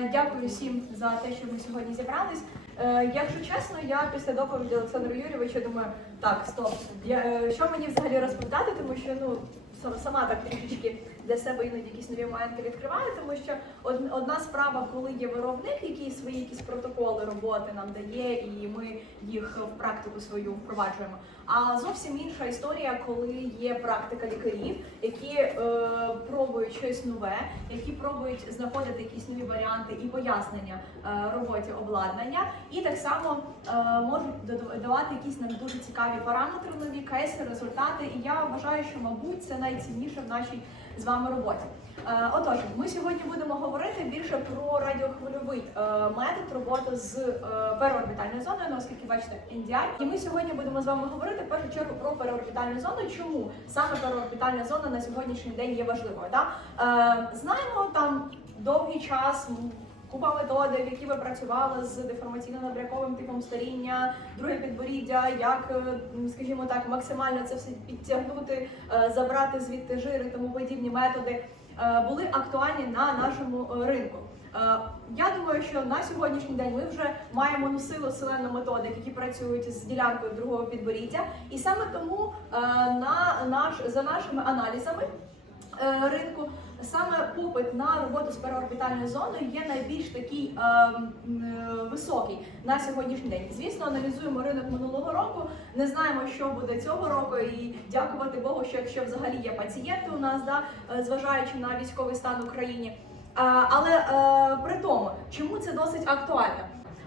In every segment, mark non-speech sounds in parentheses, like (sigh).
Дякую всім за те, що ми сьогодні зібрались. Е, Якщо чесно, я після доповіді Олександра Юрійовича думаю, так, стоп, я, е, що мені взагалі розповідати, тому що ну сама так трішечки для себе іноді якісь нові моменти відкриваю, тому що одна справа, коли є виробник, який свої якісь протоколи роботи нам дає, і ми їх в практику свою впроваджуємо. А зовсім інша історія, коли є практика лікарів, які е, пробують щось нове, які пробують знаходити якісь нові варіанти і пояснення е, роботі обладнання, і так само е, можуть додав- давати якісь нам дуже цікаві параметри, нові кейси, результати. І я вважаю, що мабуть це найцінніше в нашій з вами роботі. Е, Отож, ми сьогодні будемо говорити більше про радіохвильовий е, метод роботи з е, переорбітальною зоною, ну, оскільки бачите NDI. І ми сьогодні будемо з вами говорити в першу чергу про переорбітальну зону. Чому саме переорбітальна зона на сьогоднішній день є важливою? Е, знаємо там довгий час. Купа методик, які ви працювали з деформаційно-набряковим типом старіння, друге підборіддя, як, е, скажімо так, максимально це все підтягнути, е, забрати звідти жир і тому подібні методи е, були актуальні на нашому ринку. Я думаю, що на сьогоднішній день ми вже маємо ну, силу методик, які працюють з ділянкою другого підборіддя, і саме тому на наш за нашими аналізами ринку. Саме попит на роботу з переорбітальною зоною є найбільш такий е, е, високий на сьогоднішній день. Звісно, аналізуємо ринок минулого року. Не знаємо, що буде цього року, і дякувати Богу, що якщо взагалі є пацієнти у нас, да, е, зважаючи на військовий стан в Україні. Е, Але е, при тому, чому це досить актуально?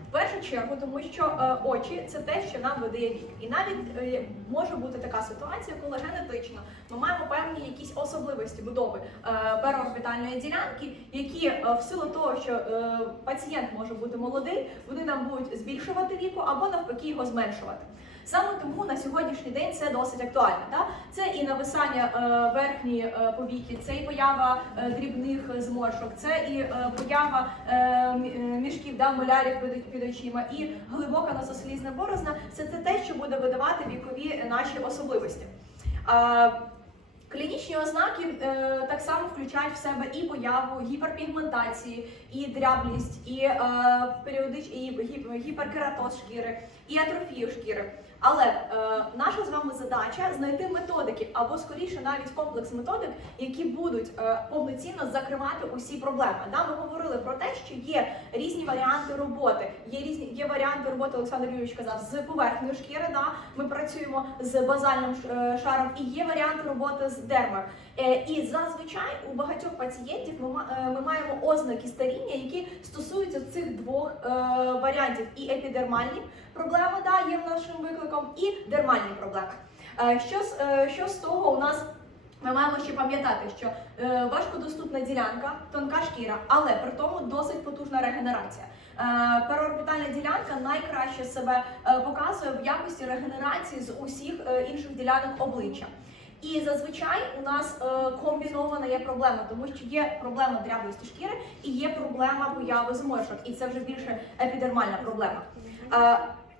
В першу чергу, тому що е, очі це те, що нам видає вік. І навіть е, може бути така ситуація, коли генетично ми маємо певні якісь особливості будови е, переорбітальної ділянки, які е, в силу того, що е, пацієнт може бути молодий, вони нам будуть збільшувати віку або навпаки його зменшувати. Саме тому на сьогоднішній день це досить актуально. Да? Це і нависання е, верхньої е, повіки, це і поява е, дрібних зморшок, це і поява мі- мішків да, малярів під, очима, і глибока носослізна борозна. Це те, що буде видавати вікові наші особливості. Клінічні ознаки е, так само включають в себе і появу гіперпігментації, і дряблість, і е, періодич, і гіп- гіперкератоз шкіри, і атрофію шкіри. Але е, наша з вами задача знайти методики або скоріше навіть комплекс методик, які будуть е, повноцінно закривати усі проблеми. Да, ми говорили про те, що є різні варіанти роботи. Є різні є варіанти роботи. Олександр Юрійович казав з поверхнею шкіри. Да, ми працюємо з базальним е, шаром, і є варіанти роботи з дермою. Е, І зазвичай у багатьох пацієнтів е, ми маємо ознаки старіння, які стосуються цих двох е, варіантів: і епідермальні проблеми да, є нашим викликом, і дермальні проблеми. Що що з того у нас? Ми маємо ще пам'ятати, що е, важкодоступна ділянка, тонка шкіра, але при тому досить потужна регенерація. Е, переорбітальна ділянка найкраще себе показує в якості регенерації з усіх інших ділянок обличчя. І зазвичай у нас е, комбінована є проблема, тому що є проблема дряблості шкіри і є проблема появи зморшок, і це вже більше епідермальна проблема. Е,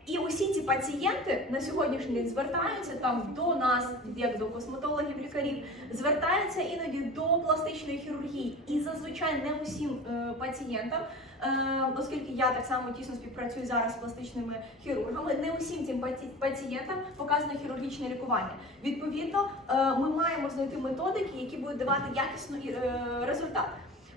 і усі ці пацієнти на сьогоднішній день звертаються там до нас, як до косметологів, лікарів, звертаються іноді до пластичної хірургії. І зазвичай не усім е, пацієнтам, е, оскільки я так само тісно співпрацюю зараз з пластичними хірургами, не усім цим паці- пацієнтам показано хірургічне лікування. Відповідно, е, ми маємо знайти методики, які будуть давати якісний е, результат.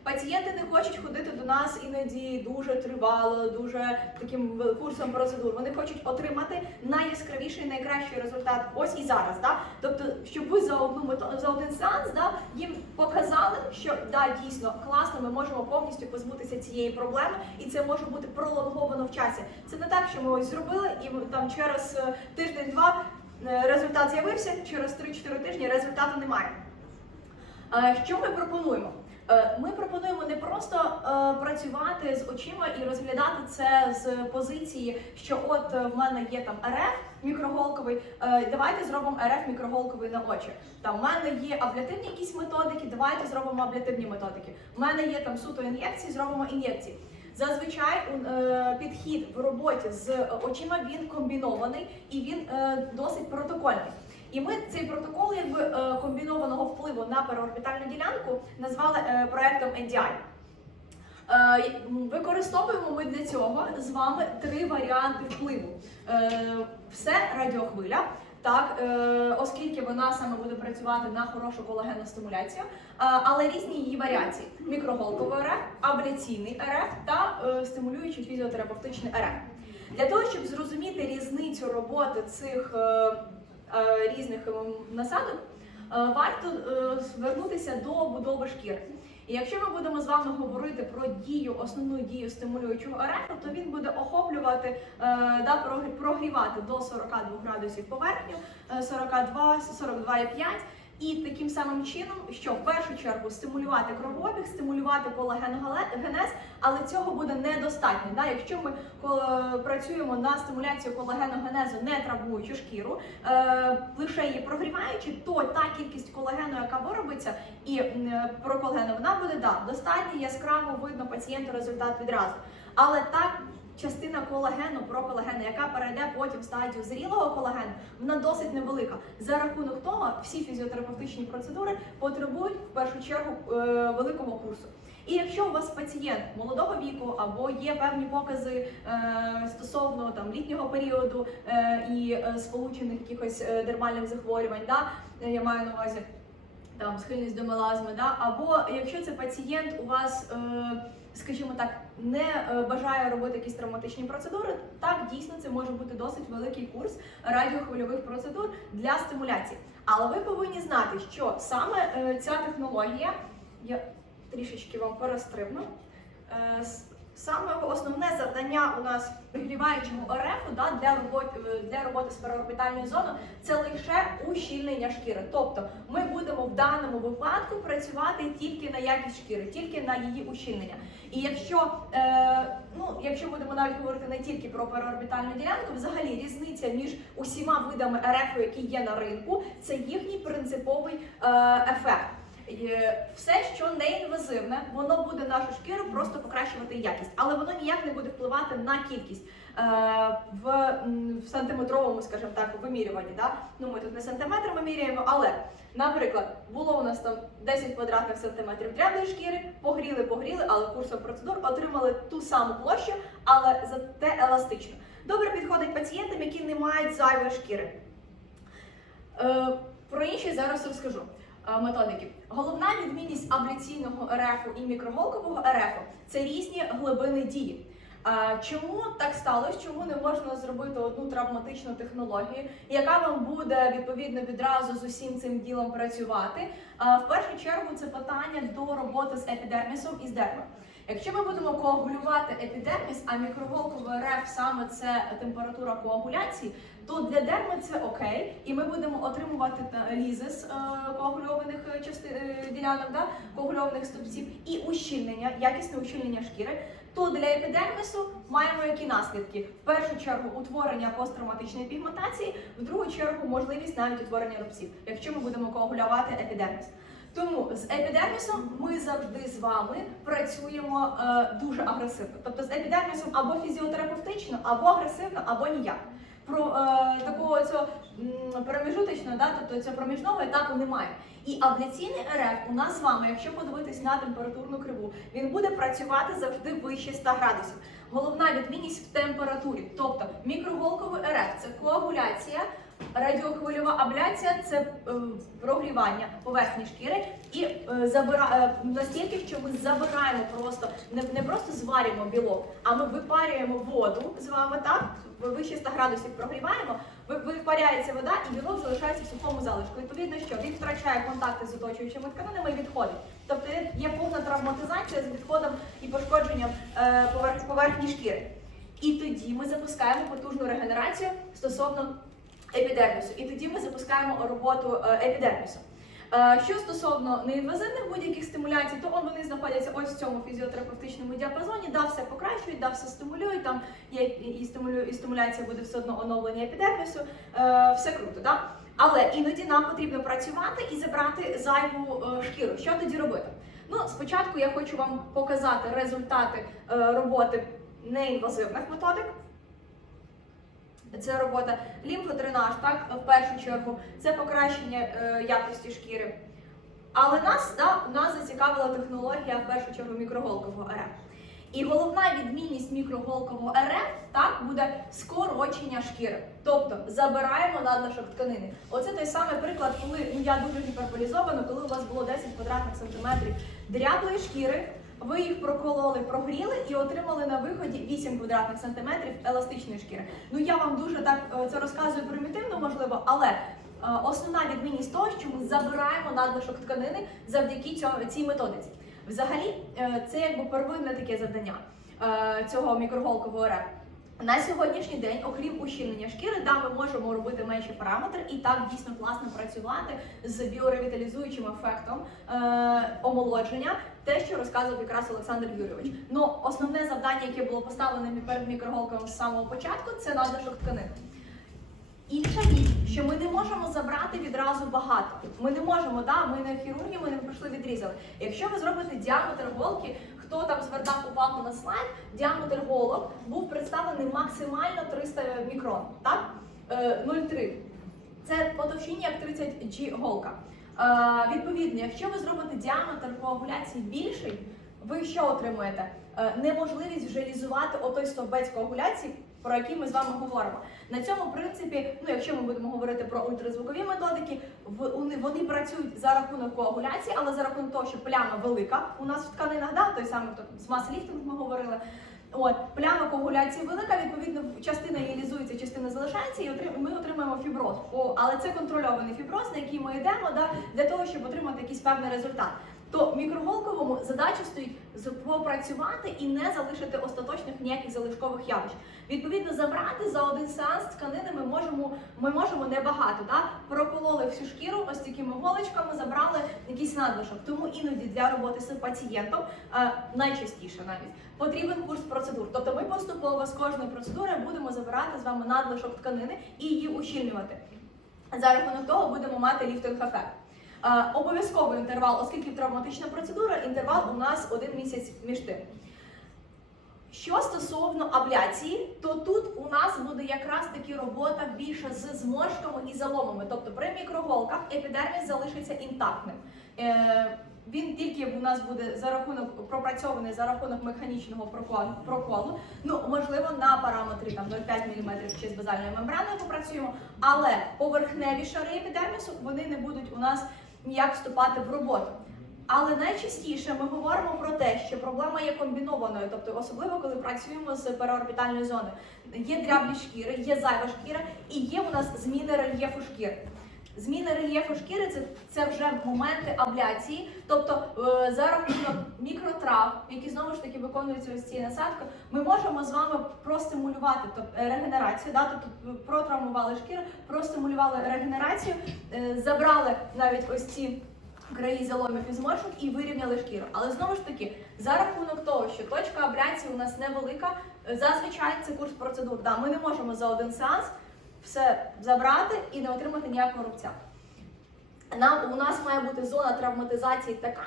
Пацієнти не хочуть ходити до нас іноді дуже тривало, дуже таким курсом процедур. Вони хочуть отримати найяскравіший, найкращий результат ось і зараз. Да? Тобто, щоб ви за одну за один сеанс да, їм показали, що да, дійсно класно, ми можемо повністю позбутися цієї проблеми, і це може бути пролонговано в часі. Це не так, що ми ось зробили, і там через е, тиждень-два е, результат з'явився, через 3-4 тижні результату немає. Е, Що ми пропонуємо? Е, Ми пропонуємо не просто е, працювати з очима і розглядати це з позиції, що от е, в мене є там РФ мікроголковий. Давайте зробимо РФ мікроголковий на очі. Там в мене є аблятивні якісь методики. Давайте зробимо аблятивні методики. У мене є там суто ін'єкції, зробимо ін'єкції. Зазвичай підхід в роботі з очима він комбінований і він досить протокольний. І ми цей протокол якби е, комбінованого впливу на переорбітальну ділянку назвали е, проектом NDI. Е, Використовуємо ми для цього з вами три варіанти впливу. Все радіохвиля. Так, оскільки вона саме буде працювати на хорошу колагенну стимуляцію, але різні її варіації: мікроголковий РФ, абляційний РФ та стимулюючий фізіотерапевтичний РФ. Для того, щоб зрозуміти різницю роботи цих різних ем, насадок, е, варто е, звернутися до будови шкіри. І якщо ми будемо з вами говорити про дію, основну дію стимулюючого арефу, то він буде охоплювати е, да, прогр- прогрівати до 42 градусів поверхню, е, 42, 42,5. І таким самим чином, що в першу чергу стимулювати кровообіг, стимулювати колагеногенез, але цього буде недостатньо. Да? Якщо ми ко- працюємо на стимуляцію колагеногенезу, не травмуючи шкіру, е, лише її прогріваючи, то та кількість колагену, яка виробиться, і м, про колагену, вона буде да, достатньо яскраво видно пацієнту результат відразу. Але та частина колагену, проколагену, яка перейде потім в стадію зрілого колагену, вона досить невелика. За рахунок того, всі фізіотерапевтичні процедури потребують в першу чергу е, великого курсу. І якщо у вас пацієнт молодого віку або є певні покази е, стосовно там літнього періоду е, і е, сполучених якихось е, дермальних захворювань, да, я маю на увазі там схильність до мелазми, да, або якщо це пацієнт у вас, е, скажімо так, не е, бажає робити якісь травматичні процедури, так дійсно це може бути досить великий курс радіохвильових процедур для стимуляції. Але ви повинні знати, що саме е, ця технологія, я трішечки вам перестрибну. Е, Саме основне завдання у нас пригріваючого РФ да, для роботи для роботи з переорбітальною зоною це лише ущільнення шкіри. Тобто ми будемо в даному випадку працювати тільки на якість шкіри, тільки на її ущільнення. І якщо е, ну, якщо будемо навіть говорити не тільки про переорбітальну ділянку, взагалі різниця між усіма видами РФ, які є на ринку, це їхній принциповий е, ефект. Е, Все, що не інвазивне, воно буде нашу шкіру просто покращувати якість, але воно ніяк не буде впливати на кількість е, в, в сантиметровому, скажімо так, вимірюванні. Да? Ну ми тут не сантиметрами міряємо, але, наприклад, було у нас там 10 квадратних сантиметрів дряблої шкіри, погріли, погріли, але курсом процедур отримали ту саму площу, але зате еластично. Добре підходить пацієнтам, які не мають зайвої шкіри. Е, Про інші зараз розкажу. Е, Методики. Головна відмінність абляційного РФ і мікроголкового РФ це різні глибини дії. Чому так сталося? Чому не можна зробити одну травматичну технологію, яка вам буде відповідно відразу з усім цим ділом працювати? В першу чергу це питання до роботи з епідермісом і з дермом. Якщо ми будемо коагулювати епідерміс, а мікроголковий РФ саме це температура коагуляції, то для дерми це окей, і ми будемо отримувати та- лізи з е, коагульованих е, части, е, ділянок, да, коагульованих стовпців і ущільнення, якісне ущільнення шкіри. То для епідермісу маємо які наслідки? В першу чергу утворення посттравматичної пігментації, в другу чергу можливість навіть утворення рубців, якщо ми будемо коагулювати епідерміс. Тому з епідермісом ми завжди з вами працюємо е, дуже агресивно. Тобто з епідермісом або фізіотерапевтично, або агресивно, або ніяк. Про е, такого цього м, проміжуточного, да, тобто цього проміжного етапу немає. І абляційний РФ у нас з вами, якщо подивитись на температурну криву, він буде працювати завжди вище 100 градусів. Головна відмінність в температурі, тобто мікроголковий РФ це коагуляція. Радіохвильова абляція це е, прогрівання поверхні шкіри і е, забира, е, настільки, що ми забираємо просто не, не просто зварюємо білок, а ми випарюємо воду з вами так. Вище 100 градусів прогріваємо, випаряється вода, і білок залишається в сухому залишку. Відповідно, що він втрачає контакти з оточуючими тканинами і відходить. Тобто є- повна травматизація з відходом і пошкодженням поверхні шкіри. І тоді ми запускаємо потужну регенерацію стосовно епідермісу. І тоді ми запускаємо роботу е, епідермісу. Е, Що стосовно неінвазивних будь-яких стимуляцій, то вони знаходяться ось в цьому фізіотерапевтичному діапазоні, да, все покращують, да, все стимулюють, там є і, стимулю, і стимуляція буде все одно оновлення епідермісу, е, все круто, да? Але іноді нам потрібно працювати і забрати зайву шкіру. Що тоді робити? Ну, спочатку я хочу вам показати результати роботи неінвазивних методик. Це робота лімфодренаж, так, в першу чергу, це покращення е, якості шкіри. Але нас, да, нас зацікавила технологія в першу чергу мікроголкового РФ. І головна відмінність мікроголкового РФ так буде скорочення шкіри. Тобто забираємо надлишок тканини. Оце той самий приклад, коли ну я дуже гіперболізована, коли у вас було 10 квадратних сантиметрів дряблої шкіри. Ви їх прокололи, прогріли і отримали на виході 8 квадратних сантиметрів еластичної шкіри. Ну я вам дуже так е, це розказую примітивно, можливо, але е, основна відмінність того, що ми забираємо надлишок тканини завдяки цьому цій методиці. Взагалі, е, це якби первинне таке завдання цього мікроголкового РФ. На сьогоднішній день, окрім ущільнення шкіри, да, ми можемо робити менші параметри і так дійсно класно працювати з біоревіталізуючим ефектом е, омолодження, те, що розказував якраз Олександр Юрійович. Ну, основне завдання, яке було поставлене перед мікроголками з самого початку, це надлишок тканини. Інша річ, що ми не можемо забрати відразу багато. Ми не можемо, да, ми не хірурги, ми не прийшли відрізали. Якщо ви зробите діаметр голки, хто там звертав увагу на слайд, діаметр голок був представлений максимально 300 мікрон, так? Е, 0,3. Це по товщині як 30 G голка. Е, відповідно, якщо ви зробите діаметр коагуляції більший, ви що отримуєте? Неможливість вже лізувати отой стовбець коагуляції, про який ми з вами говоримо. На цьому принципі, ну якщо ми будемо говорити про ультразвукові методики, вони, працюють за рахунок коагуляції, але за рахунок того, що пляма велика у нас в тканинах, да, той самий хто з мас-ліфтинг ми говорили. От пляма коагуляції велика, відповідно, частина іалізується, частина залишається, і ми отримуємо фіброз. О, але це контрольований фіброз, на який ми йдемо да, для того, щоб отримати якийсь певний результат. То мікроголковому задача стоїть попрацювати і не залишити остаточних ніяких залишкових явищ. Відповідно, забрати за один сеанс тканини ми можемо, ми можемо небагато. Да? Прокололи всю шкіру, ось такими голочками забрали якийсь надлишок. Тому іноді для роботи з пацієнтом е, найчастіше навіть потрібен курс процедур. Тобто ми поступово з кожної процедури будемо забирати з вами надлишок тканини і її ущільнювати. За рахунок того будемо мати ліфтинг Е, Обов'язковий інтервал, оскільки травматична процедура, інтервал у нас один місяць між тим. Що стосовно абляції, то тут у нас буде якраз таки робота більше з зморшками і заломами. Тобто при мікроголках епідерміс залишиться інтактним. Е, він тільки у нас буде за рахунок пропрацьований за рахунок механічного проколу. Ну можливо, на параметрі там 0,5 мм ще з базальною мембраною попрацюємо, але поверхневі шари епідермісу вони не будуть у нас ніяк вступати в роботу. Але найчастіше ми говоримо про те, що проблема є комбінованою, тобто особливо коли працюємо з переорбітальною зоною. Є дряблі шкіри, є зайва шкіра і є у нас зміни рельєфу шкіри. Зміни рельєфу шкіри це, це вже моменти абляції, тобто е, за рахунок мікротрав, які знову ж таки виконуються ось цією насадкою, ми можемо з вами простимулювати тобто, е, регенерацію, да, тобто протравмували шкіру, простимулювали регенерацію, е, забрали навіть ось ці краї заломів і зморшок і вирівняли шкіру. Але знову ж таки, за рахунок того, що точка абляції у нас невелика, е, зазвичай це курс процедур. Да, ми не можемо за один сеанс все забрати і не отримати ніякого рубця. Нам у нас має бути зона травматизації така,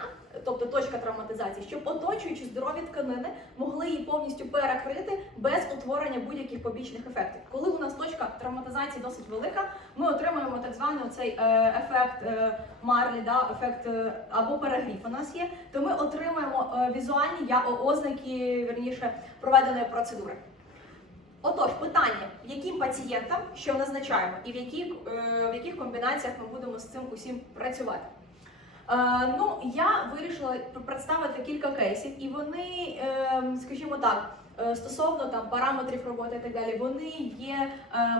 тобто точка травматизації, щоб оточуючи здорові тканини могли її повністю перекрити без утворення будь-яких побічних ефектів. Коли у нас точка травматизації досить велика, ми отримуємо так званий цей ефект е, марлі, да, ефект е, або перегрів у нас є, то ми отримуємо е, візуальні ознаки вірніше проведеної процедури. Отож, питання, яким пацієнтам що назначаємо, і в, які, е, в яких комбінаціях ми будемо з цим усім працювати. Е, ну, я вирішила представити кілька кейсів, і вони, е, скажімо так, стосовно там параметрів роботи і так далі, вони є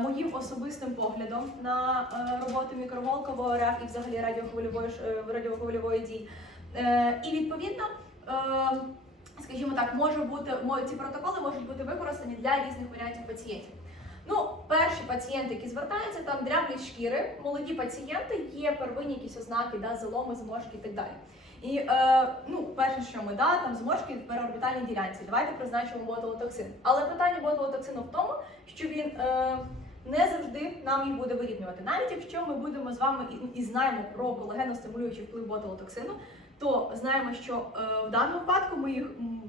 моїм особистим поглядом на роботу мікроголкового РФ і взагалі радіохвильової радіохвильової дії. І відповідно. Скажімо так, може бути ці протоколи можуть бути використані для різних варіантів пацієнтів. Ну, перші пацієнти, які звертаються, там дряблі шкіри, молоді пацієнти, є первинні якісь ознаки, да, заломи, зморшки і так далі. І е, ну, перше, що ми да, там зморшки в переорбітальній ділянці. Давайте призначимо ботулотоксин. Але питання ботулотоксину в тому, що він е, не завжди нам їх буде вирівнювати. Навіть якщо ми будемо з вами і, і знаємо про колагеностимулюючий вплив ботулотоксину, то знаємо, що е, в даному випадку ми їх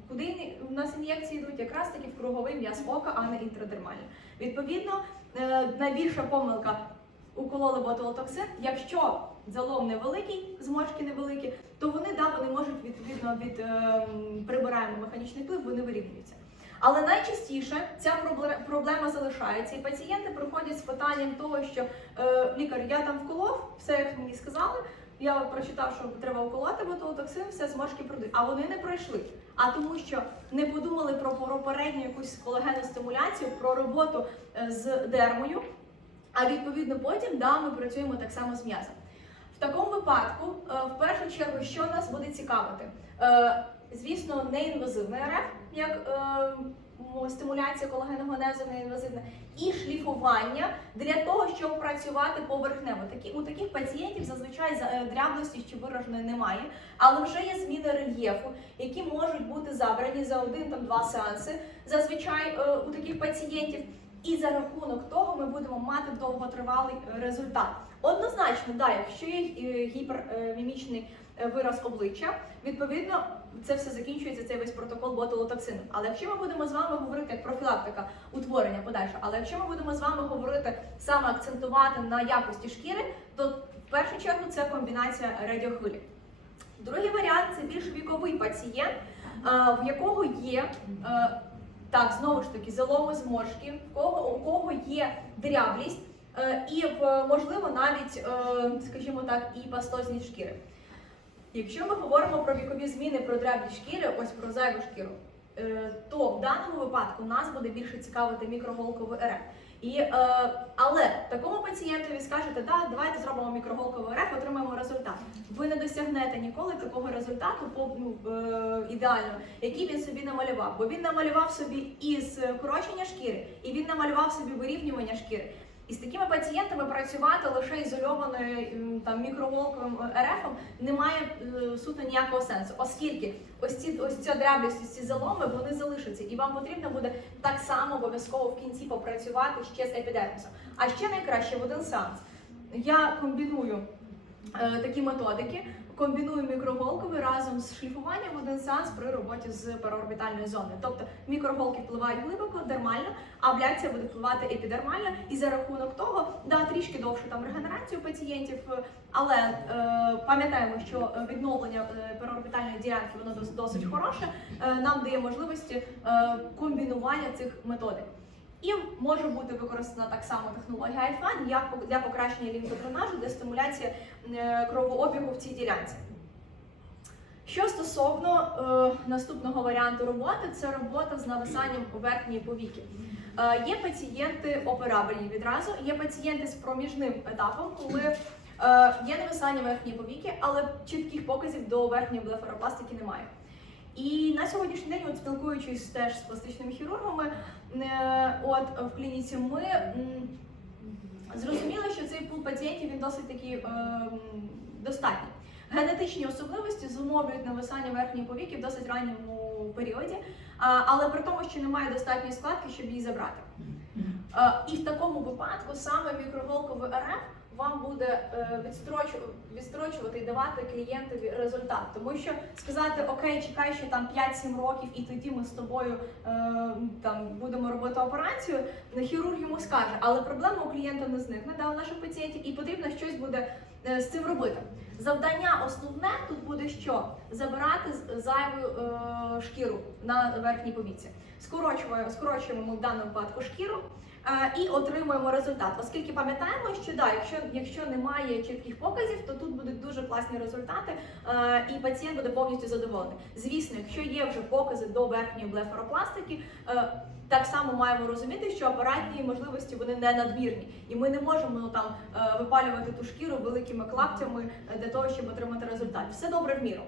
куди у нас ін'єкції йдуть, якраз таки в круговий м'яз ока, а не інтрадермальний. Відповідно, е, найбільша помилка укололи ботулотоксин, якщо залом невеликий, зморшки невеликі, то вони да вони можуть відповідно від е, прибираємо механічний вплив, вони вирівнюються. Але найчастіше ця проблема залишається, і пацієнти приходять з питанням того, що е, лікар, я там вколов, все як мені сказали. Я прочитав, що треба уколоти ботулотоксин, все зморшки пройдуть. А вони не пройшли. А тому, що не подумали про попередню якусь колагенну стимуляцію, про роботу е, з дермою. А відповідно потім да, ми працюємо так само з м'язом. В такому випадку, е, в першу чергу, що нас буде цікавити? Е, Звісно, неінвазивний РФ, як стимуляція колагеного генезу неінвазивна, і шліфування для того, щоб працювати поверхнево. Такі у таких пацієнтів зазвичай за- е, дряблості ще вираженої немає, але вже є зміни рельєфу, які можуть бути забрані за один там два сеанси. Зазвичай е, у таких пацієнтів. І за рахунок того ми будемо мати довготривалий е, результат. Однозначно, да, якщо є гіпермімічний вираз обличчя, відповідно це все закінчується цей весь протокол ботулотоксину. Але якщо ми будемо з вами говорити як профілактика утворення подальше, але якщо ми будемо з вами говорити саме акцентувати на якості шкіри, то в першу чергу це комбінація радіохвилі. Другий варіант це більш віковий пацієнт, е, в якого є е, так, знову ж таки, заломи зморшки, в кого у кого є дряблість, е, і можливо навіть, скажімо так, і пастозність шкіри. Якщо ми говоримо про вікові зміни, про дряблі шкіри, ось про зайву шкіру, е, то в даному випадку нас буде більше цікавити мікроголковий РФ. І, е, але такому пацієнтові скажете, да, давайте зробимо мікроголковий РФ, отримаємо результат. Ви не досягнете ніколи такого результату ну, е, ідеально, який він собі намалював. Бо він намалював собі із корочення шкіри, і він намалював собі вирівнювання шкіри. І з такими пацієнтами працювати лише ізольованою там мікроголковим РФом немає е, суто ніякого сенсу, оскільки ось ці ось ця дряблість, ці заломи вони залишаться, і вам потрібно буде так само обов'язково в кінці попрацювати ще з епідермісом. А ще найкраще в один сеанс. Я комбіную е, такі методики. Комбіную мікроголковий разом з шліфуванням один сеанс при роботі з параорбітальною зоною. Тобто мікроголки впливають глибоко, дермально, а абляція буде впливати епідермально, і за рахунок того, да, трішки довше там регенерацію пацієнтів, е, але е, пам'ятаємо, що відновлення е, параорбітальної ділянки воно дос- досить хороше, е, нам дає можливості е, комбінування цих методик. І може бути використана так само технологія IFAN як для покращення лімфодренажу, для стимуляції е, кровообігу в цій ділянці. Що стосовно е, наступного варіанту роботи, це робота з нависанням верхньої повіки. Е, є пацієнти операбельні відразу, є пацієнти з проміжним етапом, коли е, є нависання верхньої повіки, але чітких показів до верхньої блефаропластики немає. І на сьогоднішній день, от спілкуючись теж з пластичними хірургами, е, от в клініці ми зрозуміли, що цей пул пацієнтів він досить таки е, достатній. Генетичні особливості зумовлюють нависання верхньої повіки в досить ранньому періоді, але при тому, що немає достатньої складки, щоб її забрати. Е, І в такому випадку саме мікроголковий РФ вам буде е, відстрочу- відстрочувати і давати клієнтові результат. Тому що сказати Окей, чекай ще там 5-7 років, і тоді ми з тобою е, там будемо робити операцію. Хірург йому скаже, але проблема у клієнта не зникне, да, у наших пацієнтів, і потрібно щось буде е, з цим робити. Завдання основне тут буде що? Забирати зайву шкіру на верхній повіці. Скорочуємо, скорочуємо ми в даному випадку шкіру і отримуємо результат. Оскільки пам'ятаємо, що да, якщо, якщо немає чітких показів, то тут будуть дуже класні результати, і пацієнт буде повністю задоволений. Звісно, якщо є вже покази до верхньої блефаропластики, е, так само маємо розуміти, що апаратні можливості вони не надмірні, і ми не можемо ну, там е, випалювати ту шкіру великими клаптями для того, щоб отримати результат. Все добре в міру.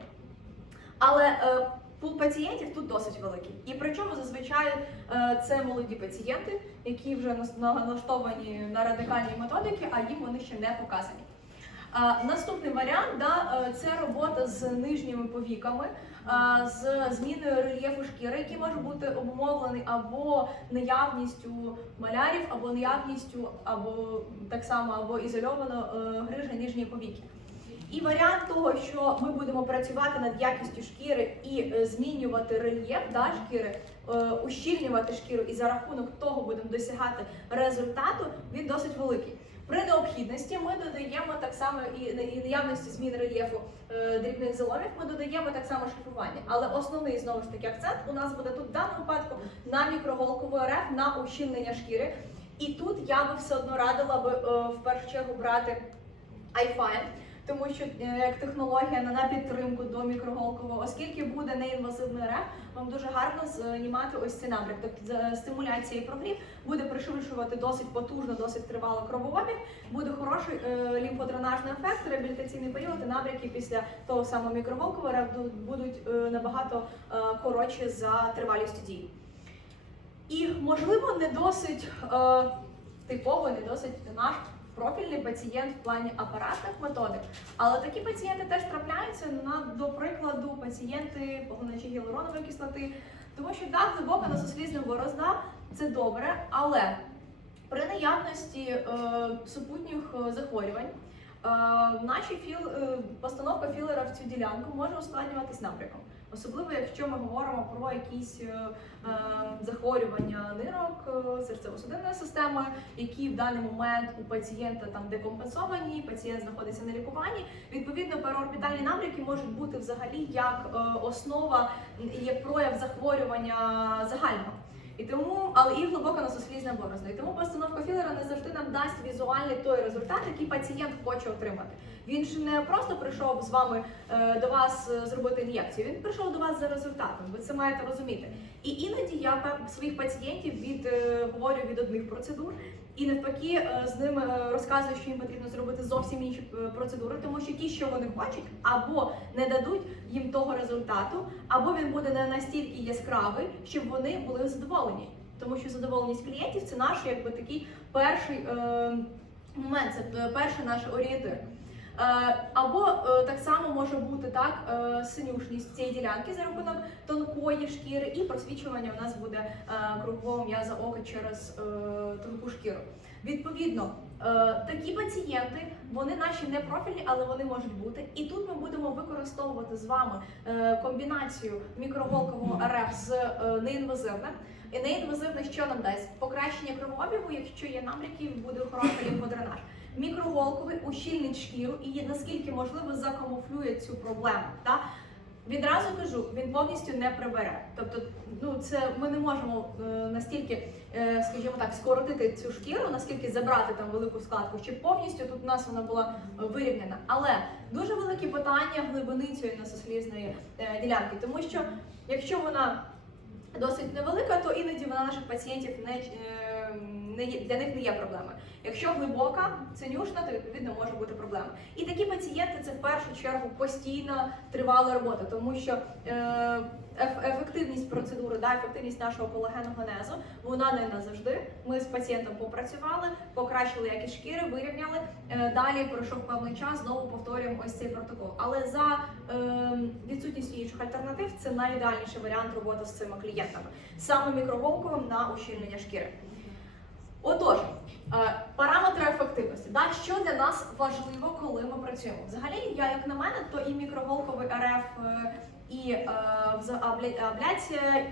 Але е, пул пацієнтів тут досить великий. І причому зазвичай е, це молоді пацієнти, які вже налаштовані на радикальні методики, а їм вони ще не показані. Наступний варіант да, е, це робота з нижніми повіками, з зміною рельєфу шкіри, який може бути обумовлений або наявністю малярів, або наявністю, або так само або ізольовано е, грижа нижньої повіки. І варіант того, що ми будемо працювати над якістю шкіри і е, змінювати рельєф да, шкіри, е, ущільнювати шкіру, і за рахунок того будемо досягати результату, він досить великий. При необхідності ми додаємо так само і, наявності змін рельєфу е, дрібних заломів, ми додаємо так само шліфування. Але основний знову ж таки акцент у нас буде тут в даному випадку на мікроголковий РФ, на ущільнення шкіри. І тут я би все одно радила би в першу чергу брати iFine, тому що е, як технологія на, підтримку до мікроголкового, оскільки буде неінвазивний РФ, вам дуже гарно знімати ось цей набряк. Тобто стимуляція і прогрів буде пришвидшувати досить потужно, досить тривало кровообіг, буде хороший е, лімфодренажний ефект, реабілітаційний період і набряки після того самого мікроголкового РФ будуть е, набагато коротші за тривалістю дії. І, можливо, не досить е, типовий, не досить наш профільний пацієнт в плані апаратних методик. Але такі пацієнти теж трапляються на, до прикладу, пацієнти поглиначі гіалуронової кислоти. Тому що так, глибока носослізна борозда це добре, але при наявності е, супутніх е, захворювань е, наші філ, е, постановка філера в цю ділянку може ускладнюватись напряком. Особливо, якщо ми говоримо про якісь е, е, захворювання нирок, е, серцево-судинної системи, які в даний момент у пацієнта там декомпенсовані, пацієнт знаходиться на лікуванні. Відповідно, переорбітальні набряки можуть бути взагалі як е, основа як прояв захворювання загального. І тому, але і глибока носослізна борозно, І тому постановка філера не завжди нам дасть візуальний той результат, який пацієнт хоче отримати. Він ж не просто прийшов з вами е, до вас е, зробити ін'єкцію. Він прийшов до вас за результатом. Ви це маєте розуміти. І іноді я своїх пацієнтів від е, говорю від одних процедур, і навпаки е, з ними розказує, що їм потрібно зробити зовсім інші е, процедури, тому що ті, що вони хочуть, або не дадуть їм того результату, або він буде не настільки яскравий, щоб вони були задоволені. Тому що задоволеність клієнтів це наш якби такий перший е, момент, це е, перший наш орієнтир. Е, Або е, так само може бути так е, синюшність цієї ділянки за рахунок тонкої шкіри, і просвічування у нас буде кругового м'яза ока через тонку шкіру. Відповідно, такі пацієнти вони наші не профільні, але вони можуть бути. І тут ми будемо використовувати з вами комбінацію мікроголкового РФ з неінвазивним. І неінвазивне що нам дасть? Покращення кровообігу, якщо є набряки, буде хороший лімфодренаж. Мікроголковий ущільнить шкіру і наскільки можливо закамуфлює цю проблему. Та? Відразу кажу, він повністю не прибере. Тобто, ну це ми не можемо е, настільки, е, скажімо так, скоротити цю шкіру, наскільки забрати там велику складку, щоб повністю тут у нас вона була е, вирівняна. Але дуже великі питання глибини цієї носослізної е, ділянки, тому що якщо вона досить невелика, то іноді вона наших пацієнтів не, е, не є, для них не є проблемою. Якщо глибока, синюшна, то відповідно може бути проблема. І такі пацієнти це в першу чергу постійна тривала робота, тому що е, еф- ефективність процедури, да, ефективність нашого колагеногенезу, вона не назавжди. Ми з пацієнтом попрацювали, покращили якість шкіри, вирівняли. Е, далі пройшов певний час, знову повторюємо ось цей протокол. Але за е, відсутністю інших альтернатив це найідеальніший варіант роботи з цими клієнтами, саме мікроголковим на ущільнення шкіри. Отож, е, параметри ефективності. Да, що для нас важливо, коли ми працюємо? Взагалі, я як на мене, то і мікроголковий РФ, е, і е, абляція.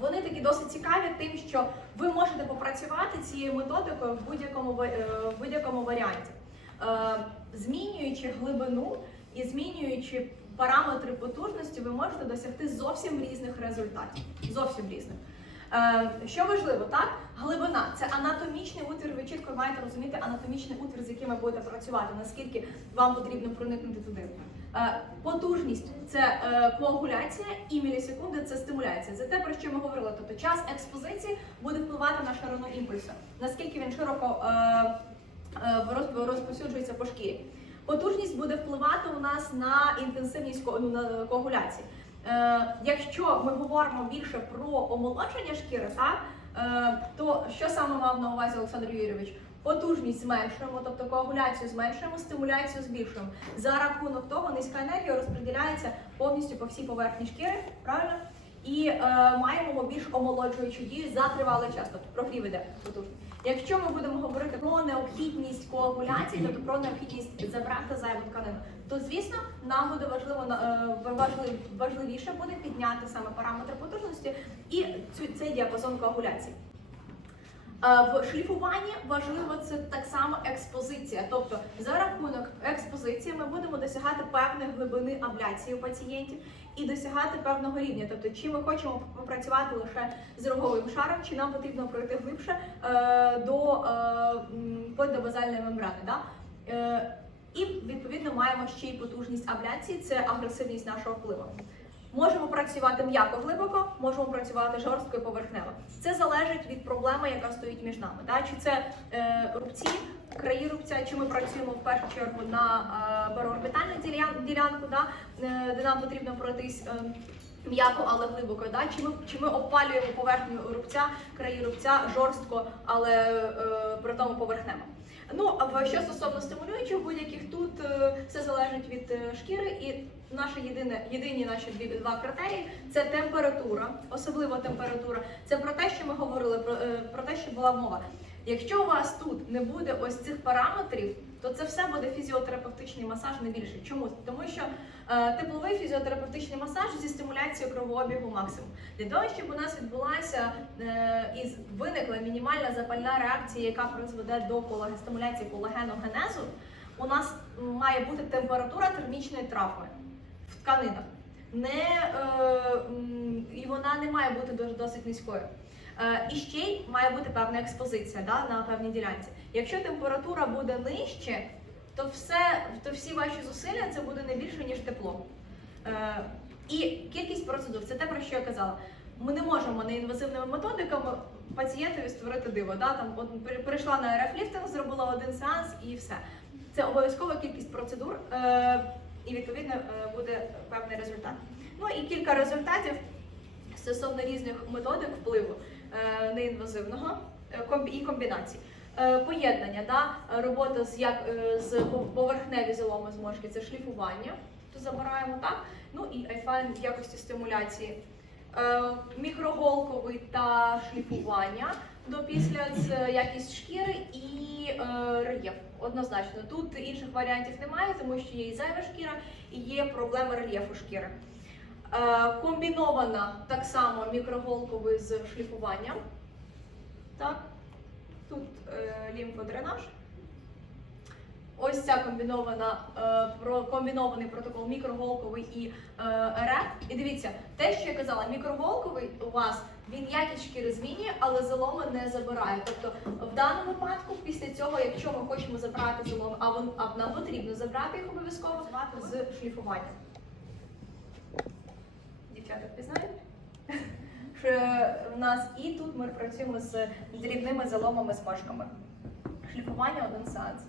Вони такі досить цікаві, тим, що ви можете попрацювати цією методикою в будь-якому в будь-якому варіанті, змінюючи глибину і змінюючи параметри потужності, ви можете досягти зовсім різних результатів. Зовсім різних. Що важливо, так? Глибина це анатомічний утвір. Ви чітко маєте розуміти анатомічний утвір, з яким ви будете працювати, наскільки вам потрібно проникнути туди. Е, Потужність це е, коагуляція і мілісекунди це стимуляція. Це те, про що ми говорили. Тобто час експозиції буде впливати на ширину імпульсу, наскільки він широко е, розповсюджується по шкірі. Потужність буде впливати у нас на інтенсивність ну, коагуляції. Якщо ми говоримо більше про омолодження шкіри, так, то що саме мав на увазі Олександр Юрійович? Потужність зменшуємо, тобто коагуляцію зменшуємо, стимуляцію збільшуємо. За рахунок того низька енергія розподіляється повністю по всій поверхні шкіри, правильно? І е, маємо більш омолоджуючу дію за тривалий час, тобто прогрів іде потужний. Якщо ми будемо говорити про необхідність коагуляції, тобто про необхідність забрати зайву тканину, то звісно нам буде важливо е, важлив, важливіше буде підняти саме параметри потужності і цей діапазон коагуляції. Е, В шліфуванні важливо це так само експозиція. Тобто за рахунок експозиції ми будемо досягати певної глибини абляції у пацієнтів і досягати певного рівня. Тобто, чи ми хочемо попрацювати лише з роговим шаром, чи нам потрібно пройти глибше е, до е, м, базальної мембрани. Да? Е, і відповідно маємо ще й потужність абляції, це агресивність нашого впливу. Можемо працювати м'яко глибоко, можемо працювати жорстко і поверхнево. Це залежить від проблеми, яка стоїть між нами. Да? Чи це е, рубці, краї рубця, чи ми працюємо в першу чергу на е, переорбітальну ділянку, да? е, де нам потрібно пройтись. Е, М'яко, але глибоко, да? чи ми чи ми обпалюємо поверхню рубця, краї рубця жорстко, але е, при тому поверхнево. Ну а що стосовно стимулюючих будь-яких, тут е, все залежить від е, шкіри, і наше єдине, єдині наші дві два критерії це температура, особливо температура. Це про те, що ми говорили, про, е, про те, що була мова. Якщо у вас тут не буде ось цих параметрів, то це все буде фізіотерапевтичний масаж не більше. Чому? Тому що е, тепловий фізіотерапевтичний масаж зі стимуляцією кровообігу максимум. Для того, щоб у нас відбулася е, і виникла мінімальна запальна реакція, яка призведе до колаге- стимуляції колагеногенезу, у нас має бути температура термічної травми в тканинах. Не, е, і вона не має бути досить низькою. Е, і ще й має бути певна експозиція да, на певній ділянці. Якщо температура буде нижче, то все, то всі ваші зусилля це буде не більше, ніж тепло. Е, і кількість процедур це те, про що я казала. Ми не можемо неінвазивними методиками пацієнтові створити диво. Да? Там, от, при- прийшла на РФ-ліфтинг, зробила один сеанс і все. Це обов'язкова кількість процедур, е, і відповідно е, буде певний результат. Ну і кілька результатів стосовно різних методик впливу неінвазивного е, і комбінацій. Е, Поєднання, да? робота з як е, з пов- поверхневі заломи зможки, це шліфування, то забираємо так. Ну і айфайн в якості стимуляції. Е, Мікроголковий та шліфування до після це якість шкіри і е, рельєф. Однозначно, тут інших варіантів немає, тому що є і зайва шкіра, і є проблеми рельєфу шкіри. Е, комбінована так само мікроголковий з шліфуванням. Так. Тут е, лімфодренаж. Ось ця комбінована е, про комбінований протокол мікроголковий і е, РФ. І дивіться, те, що я казала, мікроголковий у вас він якість шкіри змінює, але заломи не забирає. Тобто, в даному випадку, після цього, якщо ми хочемо забрати заломи, а, вон, а нам потрібно забрати їх обов'язково з шліфуванням. Дівчата? (laughs) Що в нас і тут ми працюємо з дрібними заломами смажками. Шліфування один сеанс.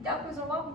Дякую за увагу.